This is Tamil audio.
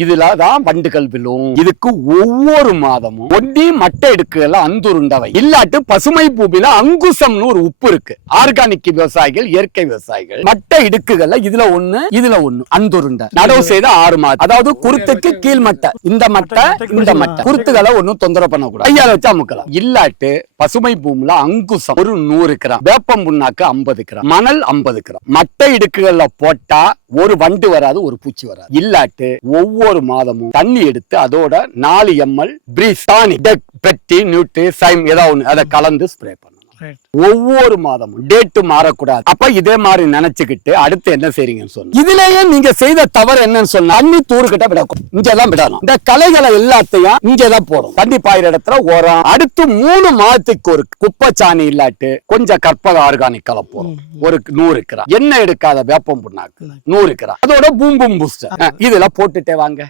இதுல தான் வண்டுகள் விழும். இதுக்கு ஒவ்வொரு மாதமும் ஒண்டி மட்டை எடுக்கல அந்துருண்டவை இல்லாட்டு பசுமை பூமியில அங்குசம்னு ஒரு உப்பு இருக்கு. ஆர்கானிக் விவசாயிகள் இயற்கை விவசாயிகள் மட்டை இடுக்குகள்ல இதுல ஒண்ணு இதுல ஒண்ணு அந்துருண்டை நடவு செய்த ஆறு மாதம் அதாவது குருத்துக்கு கீழ் மட்டை. இந்த மட்டை இந்த மட்டை. குருத்துகளை ஒண்ணும் தொந்தரவு பண்ணக்கூடாது. கையால வச்சு அமுக்கலாம். இல்லாட்டு பசுமை பூமில அங்குசம் ஒரு நூறு கிராம் வேப்பம் புண்ணாக்கு ஐம்பது கிராம் மணல் ஐம்பது கிராம். மட்டை இடுக்குகள்ல போட்டா ஒரு வண்டு வராது ஒரு பூச்சி வராது. இல்லாட்டு ஒவ்வொரு மாதமும் தண்ணி எடுத்து அதோட நாலு எம்எல் பிரீஸ் டானி டெக் பெட்டி நியூட்டு சைம் ஏதாவது ஒன்று அதை கலந்து ஸ்ப்ரே பண்ணும் ஒவ்வொரு மாதமும் டேட்டு மாறக்கூடாது. அப்ப இதே மாதிரி நினைச்சுக்கிட்டு அடுத்து என்ன செய்றீங்கன்னு சொன்ன இதுலயே நீங்க செய்த தவறு என்னன்னு சொன்னா தண்ணி தூருக்கிட்ட விடக்கூடாது. இங்கதான் விடணும். இந்த கலைகளை எல்லாத்தையும் இங்கதான் போடும் தண்ணி பாயிற இடத்துல ஓரம் அடுத்து மூணு மாதத்துக்கு ஒரு குப்பைச்சாணி இல்லாட்டு கொஞ்சம் கற்பக ஆர்கானிக் கலப்போம் ஒரு நூறு கிராம். எண்ணெய் எடுக்காத வேப்பம் புண்ணாக்கு. நூறு கிராம். அதோட பூம் பூம் பூஸ்டர் இதுல போட்டுட்டே வாங்க.